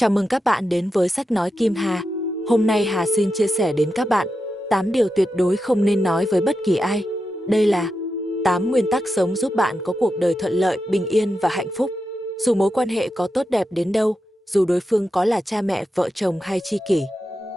Chào mừng các bạn đến với sách nói Kim Hà. Hôm nay Hà xin chia sẻ đến các bạn 8 điều tuyệt đối không nên nói với bất kỳ ai. Đây là 8 nguyên tắc sống giúp bạn có cuộc đời thuận lợi, bình yên và hạnh phúc. Dù mối quan hệ có tốt đẹp đến đâu, dù đối phương có là cha mẹ, vợ chồng hay tri kỷ,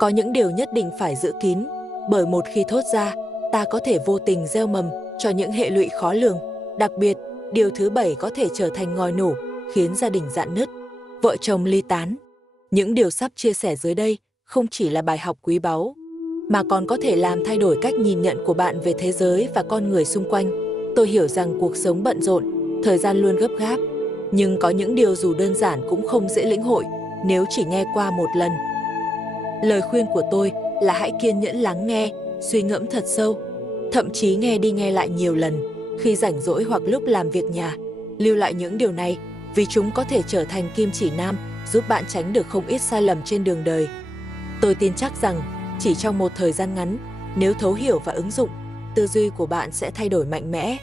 có những điều nhất định phải giữ kín, bởi một khi thốt ra, ta có thể vô tình gieo mầm cho những hệ lụy khó lường. Đặc biệt, điều thứ 7 có thể trở thành ngòi nổ, khiến gia đình rạn nứt, vợ chồng ly tán. Những điều sắp chia sẻ dưới đây không chỉ là bài học quý báu, mà còn có thể làm thay đổi cách nhìn nhận của bạn về thế giới và con người xung quanh. Tôi hiểu rằng cuộc sống bận rộn, thời gian luôn gấp gáp, nhưng có những điều dù đơn giản cũng không dễ lĩnh hội nếu chỉ nghe qua một lần. Lời khuyên của tôi là hãy kiên nhẫn lắng nghe, suy ngẫm thật sâu, thậm chí nghe đi nghe lại nhiều lần khi rảnh rỗi hoặc lúc làm việc nhà. Lưu lại những điều này vì chúng có thể trở thành kim chỉ nam giúp bạn tránh được không ít sai lầm trên đường đời. Tôi tin chắc rằng chỉ trong một thời gian ngắn, nếu thấu hiểu và ứng dụng, tư duy của bạn sẽ thay đổi mạnh mẽ,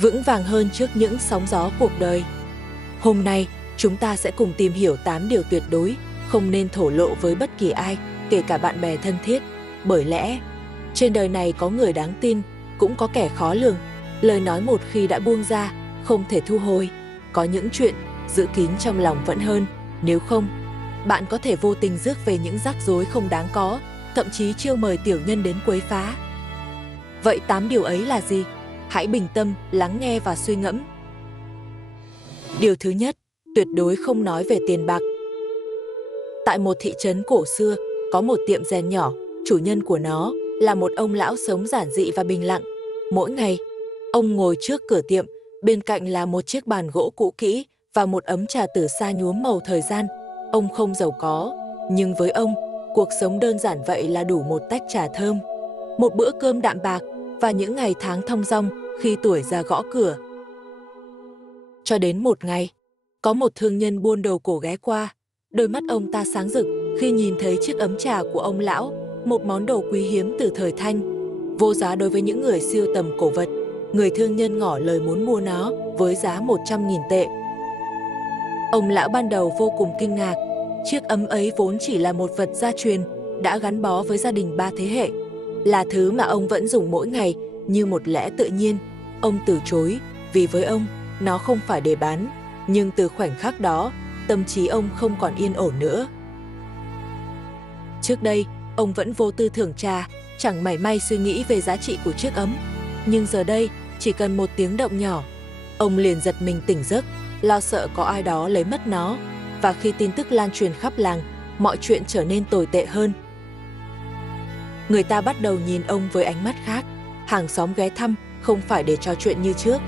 vững vàng hơn trước những sóng gió cuộc đời. Hôm nay, chúng ta sẽ cùng tìm hiểu 8 điều tuyệt đối không nên thổ lộ với bất kỳ ai, kể cả bạn bè thân thiết. Bởi lẽ, trên đời này có người đáng tin, cũng có kẻ khó lường. Lời nói một khi đã buông ra, không thể thu hồi. Có những chuyện giữ kín trong lòng vẫn hơn, nếu không, bạn có thể vô tình rước về những rắc rối không đáng có, thậm chí chiêu mời tiểu nhân đến quấy phá. Vậy 8 điều ấy là gì? Hãy bình tâm, lắng nghe và suy ngẫm. Điều thứ nhất, tuyệt đối không nói về tiền bạc. Tại một thị trấn cổ xưa, có một tiệm rèn nhỏ, chủ nhân của nó là một ông lão sống giản dị và bình lặng. Mỗi ngày, ông ngồi trước cửa tiệm, bên cạnh là một chiếc bàn gỗ cũ kỹ và một ấm trà từ xa nhuốm màu thời gian. Ông không giàu có, nhưng với ông, cuộc sống đơn giản vậy là đủ một tách trà thơm, một bữa cơm đạm bạc và những ngày tháng thong dong khi tuổi già gõ cửa. Cho đến một ngày, có một thương nhân buôn đồ cổ ghé qua. Đôi mắt ông ta sáng rực khi nhìn thấy chiếc ấm trà của ông lão, một món đồ quý hiếm từ thời Thanh, vô giá đối với những người siêu tầm cổ vật. Người thương nhân ngỏ lời muốn mua nó với giá 100.000 tệ. Ông lão ban đầu vô cùng kinh ngạc. Chiếc ấm ấy vốn chỉ là một vật gia truyền, đã gắn bó với gia đình 3 thế hệ, là thứ mà ông vẫn dùng mỗi ngày như một lẽ tự nhiên. Ông từ chối, vì với ông, nó không phải để bán. Nhưng từ khoảnh khắc đó, tâm trí ông không còn yên ổn nữa. Trước đây, ông vẫn vô tư thưởng trà, chẳng mảy may suy nghĩ về giá trị của chiếc ấm. Nhưng giờ đây, chỉ cần một tiếng động nhỏ, ông liền giật mình tỉnh giấc, lo sợ có ai đó lấy mất nó. Và khi tin tức lan truyền khắp làng, mọi chuyện trở nên tồi tệ hơn. Người ta bắt đầu nhìn ông với ánh mắt khác. Hàng xóm ghé thăm không phải để trò chuyện như trước,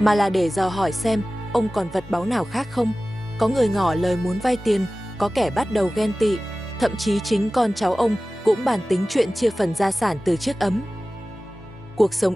mà là để dò hỏi xem ông còn vật báu nào khác không. Có người ngỏ lời muốn vay tiền, có kẻ bắt đầu ghen tị, thậm chí chính con cháu ông cũng bàn tính chuyện chia phần gia sản từ chiếc ấm. Cuộc sống